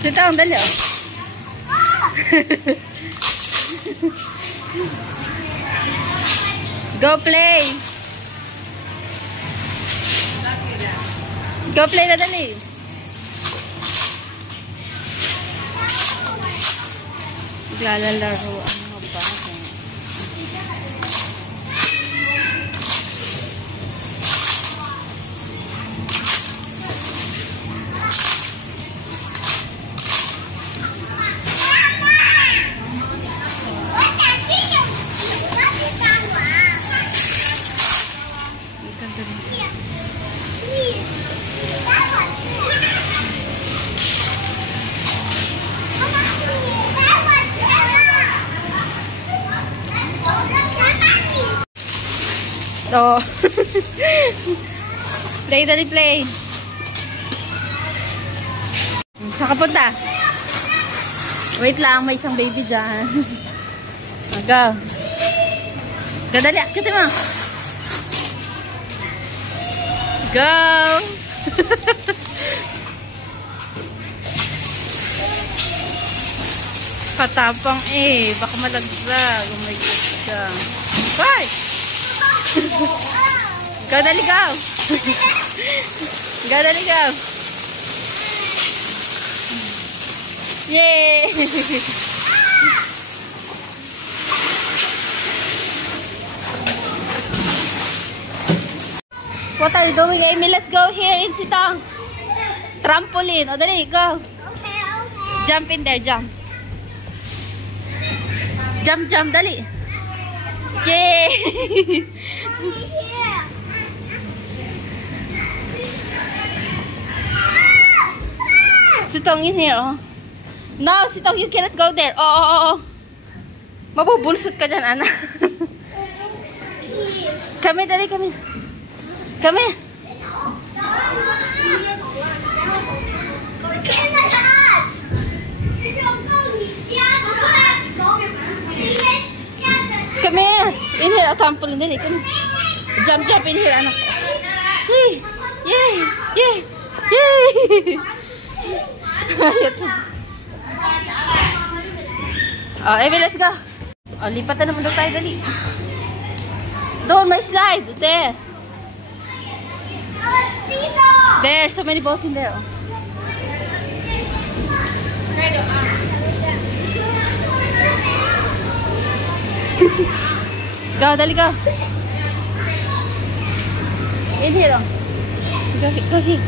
Sit down, dali oh. Go play. Go play na dali. Naglalaro ano ba? Oh. Play, dali play. Saan ka punta? Wait lang, may isang baby dyan. Go. Go, dali. Kasi mo. Go. Patapang eh. Baka malaglag. Oh my God. Bye! Go, dali, go! Go, dali, go! Yay! What are you doing, Amy? Let's go here in Sitang. Trampoline. O, dali, go. Okay. Jump in there, jump. Jump, jump, dali. Yay! Sitong in here, oh. No, Sitong, you cannot go there. Oh. Mabubulsot ka dyan, anak. Kami, dali, kami. Kami. Come here. In here, trampoline, dali, kami. Jump, jump in here, anak. Yay! Yay! Yay! Yay! Oh, Amy, let's go. Oh, lipat na naman daw tayo, dali. Doon, may slide. There. There, so many balls in there. Oh. Go, dali, go. In here, oh. Go here.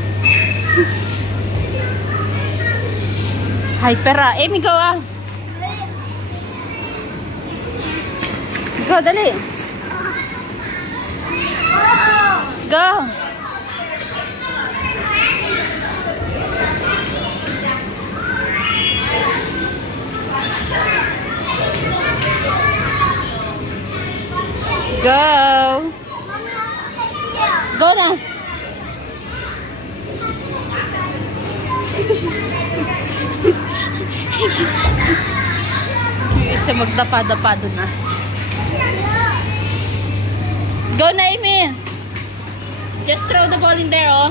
Hyper, ah. Amy, go, ah. Go, dali. Go. Go. Go na. Isa magdapa-dapa doon na. Go na, Amy. Just throw the ball in there, oh.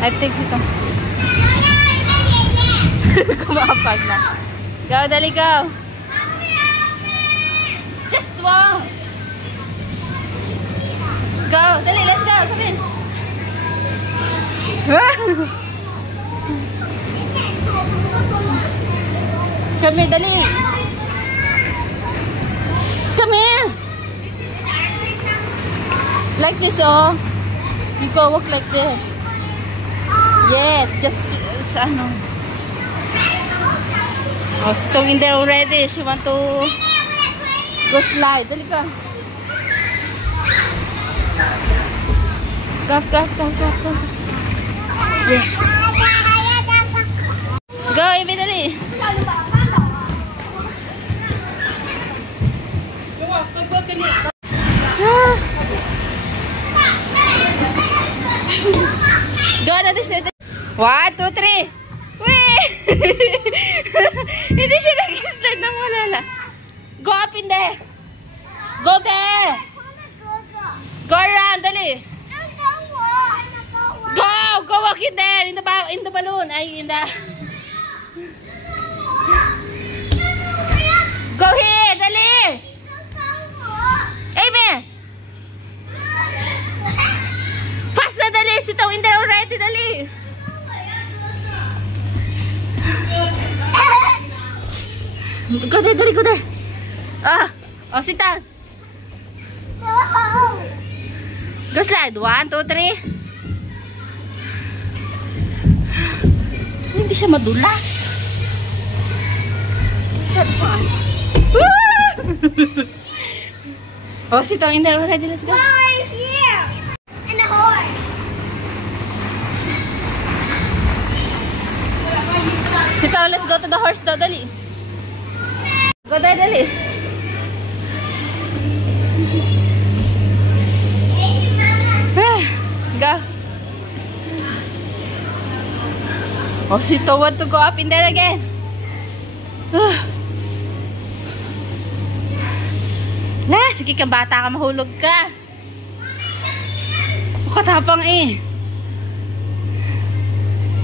I think ito. Kumapag na. Go, dali, go. Just one. Go, dali, let's go. Come in. Come here, dali. Come here. Like this, oh. You go walk like this. Yes, just ano. Oh, Sitong in there already. She want to go slide. Dali ka. Go. Yes. Go, Amy, dali. Go na this. 1, 2, 3. Wait! Hindi siya nag-slide ng malala. Go up in there. Go there. Go around, dali. it there in the balloon. Ay, in the... Go here, dali! Amy! Fast na, dali! Sitaw in there already, dali! Go there, dali, go there! Oh, sit down! Go slide! 1, 2, 3. Hindi siya madulas. Shut. Oh, sit down in there already. Let's go. Mama is here. And a horse. Sit down. Let's go to the horse daw. Dali. Go there, dali. Go. Oh, si To want to go up in there again. La, sige kang bata ka, mahulog ka. Katapang eh.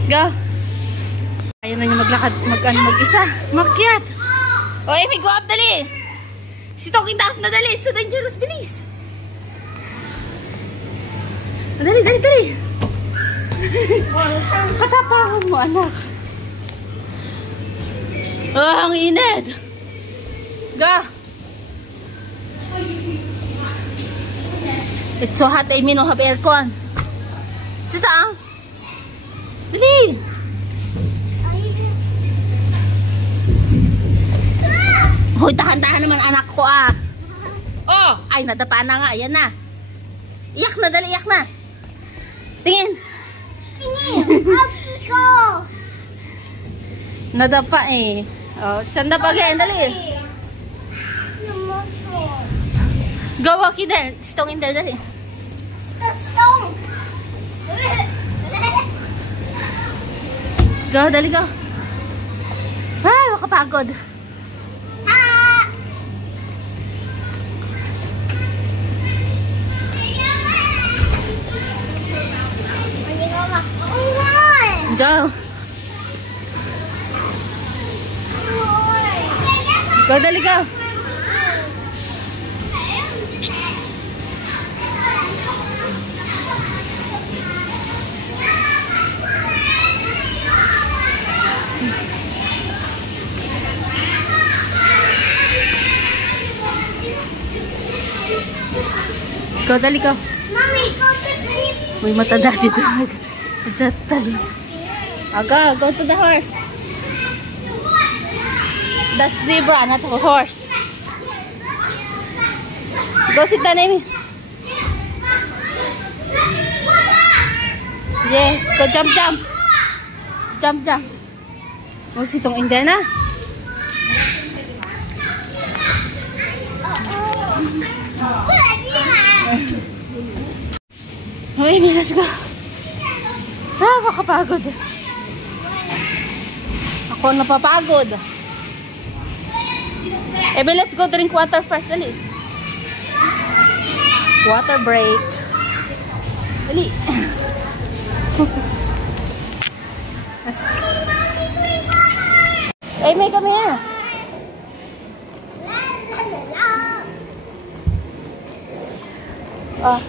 Go. Ayaw na niya maglakad, mag-isa. Makyat. Oh, Amy, go up, dali. Si Toking taas na, dali. So dangerous, bilis. Dali. Katapang mo, anak. Oh, ang init. Go. It's so hot, Amy, no have aircon. Sit down. Dali. Hoy, tahan-tahan naman anak ko ah. Oh, ay nadapa na nga, ayan na. Iyak na, dali, iyak na. Tingin. Happy ko. Nadapa eh. Oh, stand up again, dali. Go walk in there. Stone in there, dali. The stone. Go, dali, go. Ay, makapagod. Go. Go, dali, go. Go, dali, go. Mommy, go to sleep. May matanda dito. Nagtatalo. Go to the horse. That's zebra, not a horse. Go sit down, Amy. Yes, go jump. Jump. Oh, sitong in there na. Oh, Amy, let's go. Makapagod. Ako napapagod. Ebe, let's go drink water first. Dali. Water break. Dali. Amy, come here. Oh.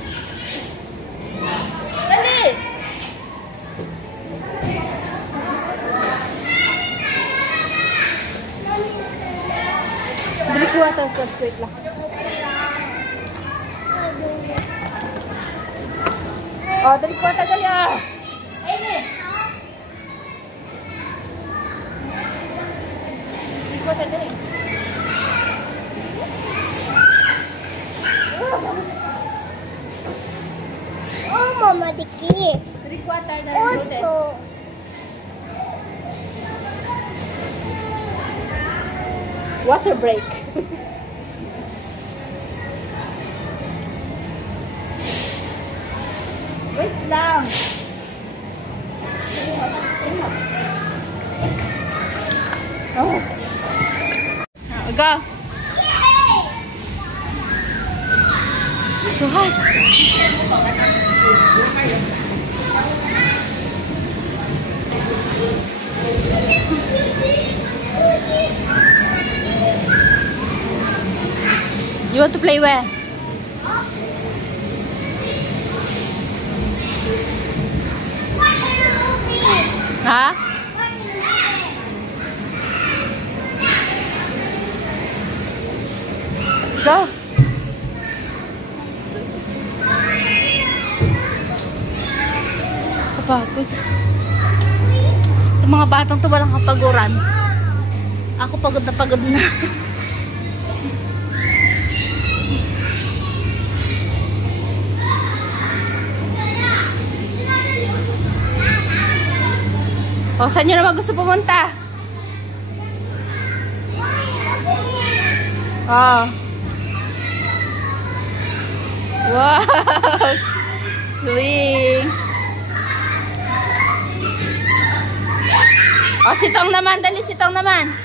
Drink water first, wait lang. Oh, drink water dali ah. Amy! Drink water dali. Oh, Mama, the key. Drink water dali. Also. Water break. Wait lang. Oh. Go. So hot. You want to play where? Ha? Go. Kapagod. Itong mga batang to walang kapaguran. Ako pagod na pagod na. O, saan nyo naman gusto pumunta? Oh. Wow! Swing! O, sitong naman. Dali, sitong naman.